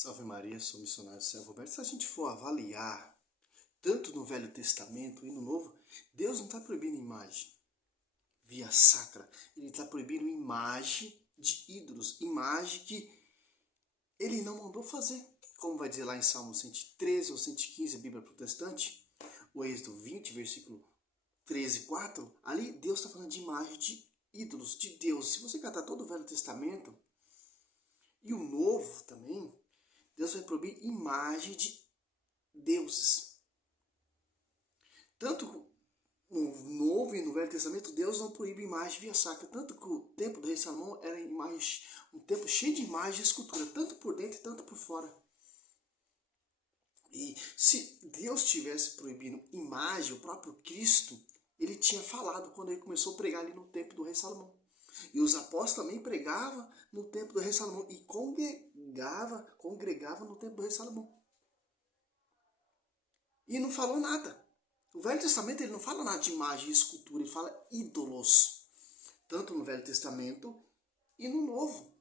Salve Maria, sou missionário Servo Roberto. Se a gente for avaliar, tanto no Velho Testamento e no Novo, Deus não está proibindo imagem via sacra. Ele está proibindo imagem de ídolos, imagem que ele não mandou fazer. Como vai dizer lá em Salmo 113 ou 115, a Bíblia Protestante, o Êxodo 20, versículo 13, 4, ali Deus está falando de imagem de ídolos, de Deus. Se você catar todo o Velho Testamento e o Novo também, Deus vai proibir imagem de deuses. Tanto no Novo e no Velho Testamento, Deus não proíbe imagem via sacra. Tanto que o templo do rei Salomão era um templo cheio de imagem e escultura, tanto por dentro e tanto por fora. E se Deus tivesse proibindo imagem, o próprio Cristo, ele tinha falado quando ele começou a pregar ali no templo do rei Salomão. E os apóstolos também pregavam no templo do rei Salomão e congregava no templo do rei Salomão. E não falou nada. O Velho Testamento ele não fala nada de imagem e escultura, ele fala ídolos. Tanto no Velho Testamento e no Novo.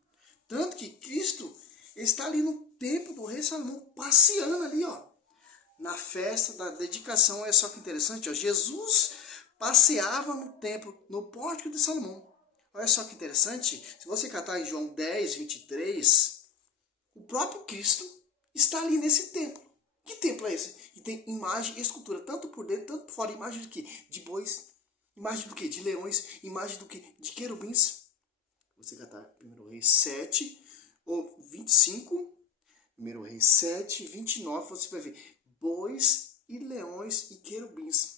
Tanto que Cristo está ali no templo do rei Salomão, passeando ali, ó. Na festa da dedicação, olha só que interessante, ó. Jesus passeava no templo, no pórtico de Salomão. Olha só que interessante, se você catar em João 10, 23, o próprio Cristo está ali nesse templo. Que templo é esse? Que tem imagem e escultura, tanto por dentro, tanto por fora. Imagem do quê? De bois. Imagem do quê? De leões. Imagem do quê? De querubins. Você catar 1 Reis 7, ou 25, 1 Reis 7, 29, você vai ver bois e leões e querubins.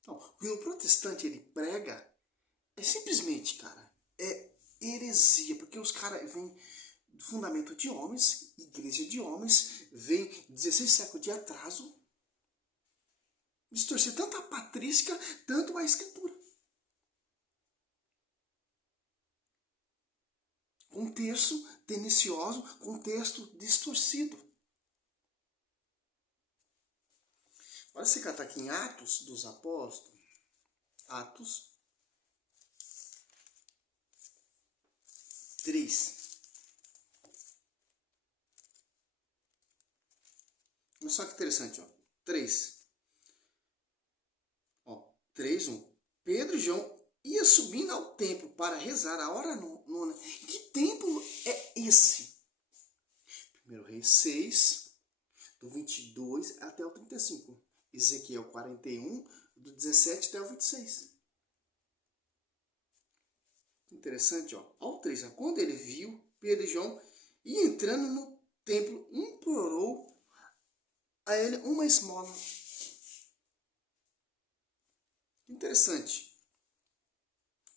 Então, o que o protestante ele prega é simplesmente, cara, é heresia, porque os caras vêm do fundamento de homens, igreja de homens, vem 16 séculos de atraso, distorcer tanto a patrística, tanto a escritura. Contexto tendencioso, contexto distorcido. Olha se catar aqui em Atos dos Apóstolos, Atos 3. Olha só que interessante, ó. 3. Ó, 3, 1. Pedro e João ia subindo ao templo para rezar a hora nona. Que templo é esse? 1 Reis 6, do 22 até o 35. Ezequiel 41, do 17 até o 26. Interessante, ó. Ao 3, ó. Quando ele viu Pedro e João e entrando no templo, implorou a ele uma esmola. Interessante.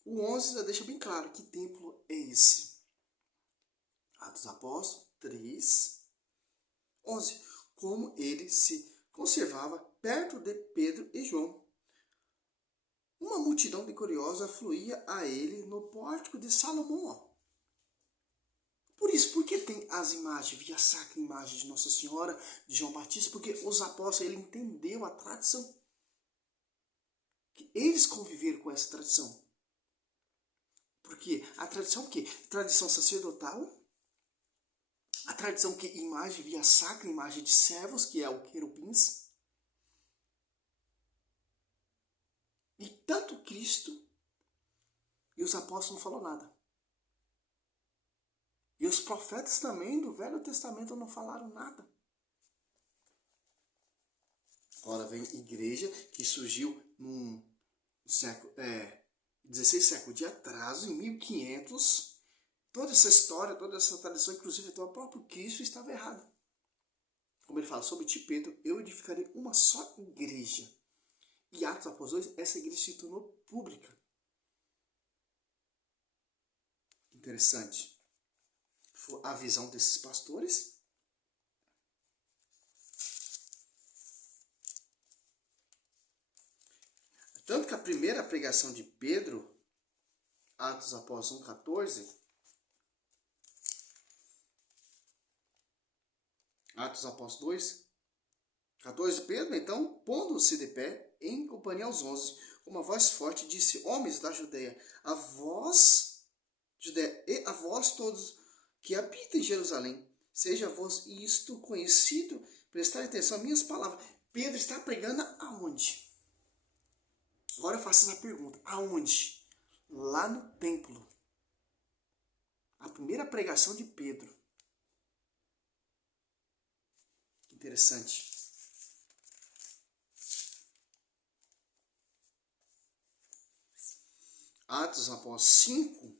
O 11 já deixa bem claro que templo é esse. Atos dos Apóstolos 3, 11. Como ele se conservava perto de Pedro e João. Uma multidão de curiosos afluía a ele no pórtico de Salomão. Ó. Por isso, por que tem as imagens, via sacra imagem de Nossa Senhora, de João Batista? Porque os apóstolos, ele entendeu a tradição. Que eles conviveram com essa tradição. Porque a tradição o quê? Tradição sacerdotal. A tradição que imagem via sacra, imagem de servos, que é o querubins. E tanto Cristo e os apóstolos não falaram nada. E os profetas também do Velho Testamento não falaram nada. Agora vem igreja que surgiu no século 16 século de atraso, em 1500. Toda essa história, toda essa tradição, inclusive até o próprio Cristo estava errado. Como ele fala, sobre ti, Pedro, eu edificarei uma só igreja. E Atos após 2, essa igreja se tornou pública. Interessante. Foi a visão desses pastores. Tanto que a primeira pregação de Pedro, Atos após 1, 14, Atos após 2, 14, Pedro, então, pondo-se de pé, em companhia aos 11, com uma voz forte, disse, homens da Judeia, a vós Judéia, e a vós todos que habitam em Jerusalém, seja vós isto conhecido, prestar atenção às minhas palavras. Pedro está pregando aonde? Agora eu faço essa pergunta, aonde? Lá no templo. A primeira pregação de Pedro. Interessante. Atos após 5,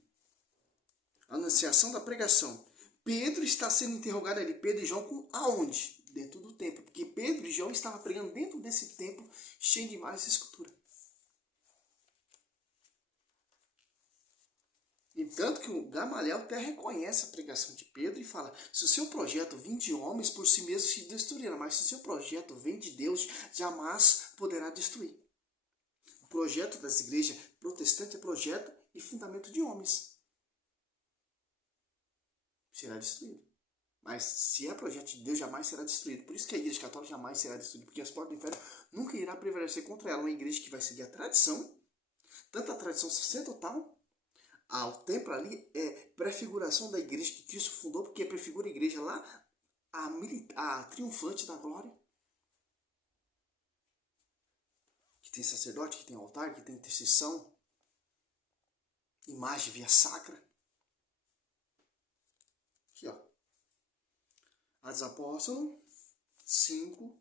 anunciação da pregação. Pedro está sendo interrogado ali, Pedro e João, com aonde? Dentro do templo, porque Pedro e João estavam pregando dentro desse templo, cheio de imagens e escultura. E tanto que o Gamaliel até reconhece a pregação de Pedro e fala, se o seu projeto vem de homens, por si mesmo se destruirá, mas se o seu projeto vem de Deus, jamais poderá destruir. O projeto das igrejas protestantes é projeto e fundamento de homens. Será destruído. Mas se é projeto de Deus, jamais será destruído. Por isso que a igreja católica jamais será destruída, porque as portas do inferno nunca irá prevalecer contra ela. Uma igreja que vai seguir a tradição, tanto a tradição sacerdotal, o templo ali é prefiguração da igreja que Cristo fundou, porque prefigura a igreja lá, a triunfante da glória. Que tem sacerdote, que tem altar, que tem intercessão, imagem via sacra. Aqui, ó. Atos Apóstolos 5,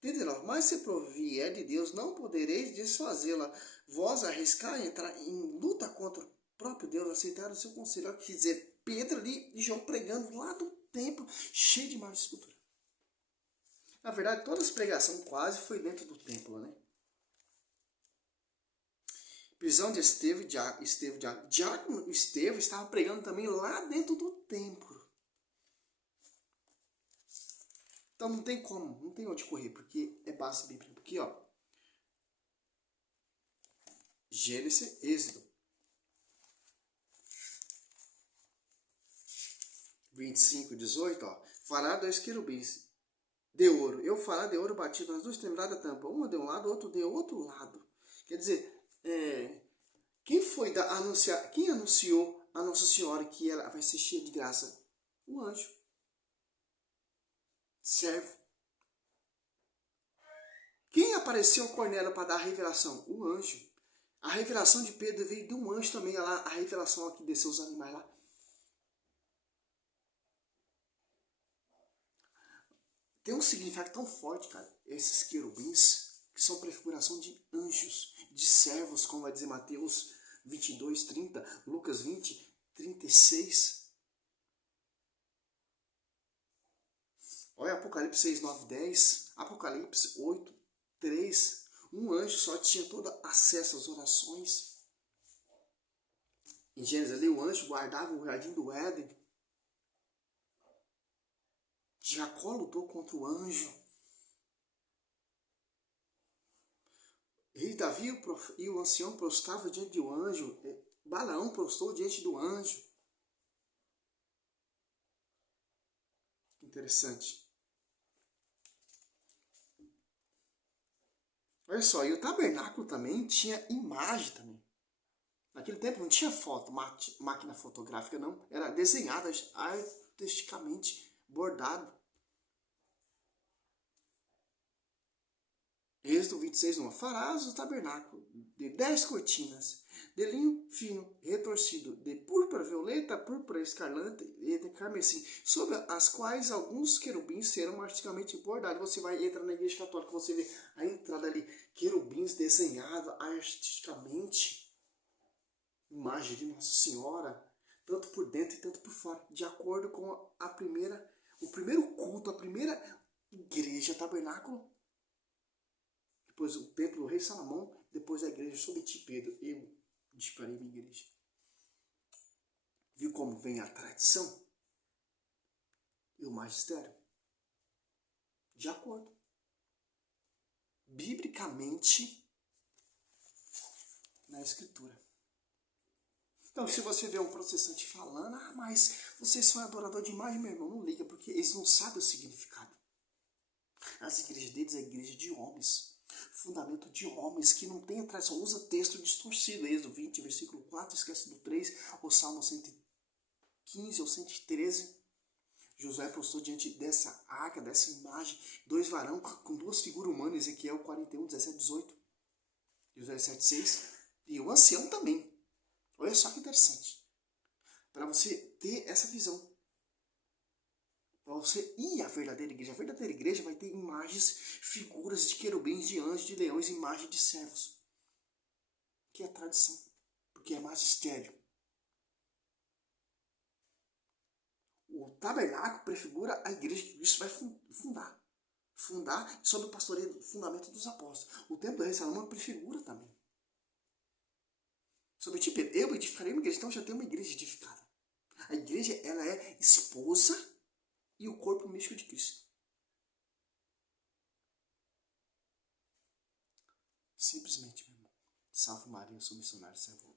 39. Mas se provier de Deus, não podereis desfazê-la. Vós arriscar entrar em luta contra o próprio Deus, aceitar o seu conselho. Quer dizer, Pedro ali e João pregando lá do templo, cheio de imagens de escultura. Na verdade, toda as pregações quase foi dentro do templo, né? Prisão de Estevão, Diácono Estevão estava pregando também lá dentro do templo. Então não tem como, não tem onde correr, porque é base bíblica. Aqui, ó. Gênesis, Êxodo 25, 18, ó. Fará 2 querubins de ouro. Eu fará de ouro batido nas duas extremidades da tampa. Um de um lado, outro de outro lado. Quer dizer, quem anunciou a Nossa Senhora que ela vai ser cheia de graça? O anjo. Servo. Quem apareceu ao Cornélio para dar a revelação? O anjo. A revelação de Pedro veio de um anjo também, lá, a revelação que desceu os animais lá. Tem um significado tão forte, cara, esses querubins, que são prefiguração de anjos, de servos, como vai dizer Mateus 22, 30, Lucas 20, 36. Olha Apocalipse 6, 9, 10, Apocalipse 8, 3. Um anjo só tinha todo acesso às orações. Em Gênesis ali, o anjo guardava o jardim do Éden. Jacó lutou contra o anjo. Rei Davi e o ancião prostravam diante do anjo. Balaão prostrou diante do anjo. Interessante. Olha só, e o tabernáculo também tinha imagem também. Naquele tempo não tinha foto, máquina fotográfica não. Era desenhado artisticamente, bordado. Êxodo 26, 1. Farás o tabernáculo de 10 cortinas, de linho fino, retorcido, de púrpura violeta, púrpura escarlate e de carmesim, sobre as quais alguns querubins serão artisticamente bordados. Você vai entrar na igreja católica, você vê a entrada ali, querubins desenhados artisticamente. Imagem de Nossa Senhora, tanto por dentro e tanto por fora, de acordo com o primeiro culto, a primeira igreja, tabernáculo. Depois o templo do rei Salomão, depois a igreja sob ti, Pedro. Eu disparei minha igreja. Viu como vem a tradição e o magistério? De acordo. Biblicamente, na escritura. Então, se você vê um protestante falando, mas vocês são adorador de imagem, meu irmão, não liga, porque eles não sabem o significado. As igrejas deles é igreja de homens. Fundamento de homens que não tem tradição, usa texto distorcido. Êxodo 20, versículo 4, esquece do 3, ou Salmo 115 ou 113. Josué postou diante dessa arca, dessa imagem, 2 varão com 2 figuras humanas, Ezequiel 41, 17, 18, Josué 7, 6, e o ancião também. Olha só que interessante. Para você ter essa visão. Para você ir à verdadeira igreja. A verdadeira igreja vai ter imagens, figuras de querubins, de anjos, de leões, imagem de servos. Que é a tradição. Porque é magistério. O tabernáculo prefigura a igreja que Cristo vai fundar. Fundar sob o pastoreio do fundamento dos apóstolos. O templo do rei Salomão prefigura também. Sobre tipo, eu edificarei uma igreja. Então já tem uma igreja edificada. A igreja, ela é esposa e o corpo místico de Cristo. Simplesmente, meu irmão. Salve Maria, eu sou missionário, servo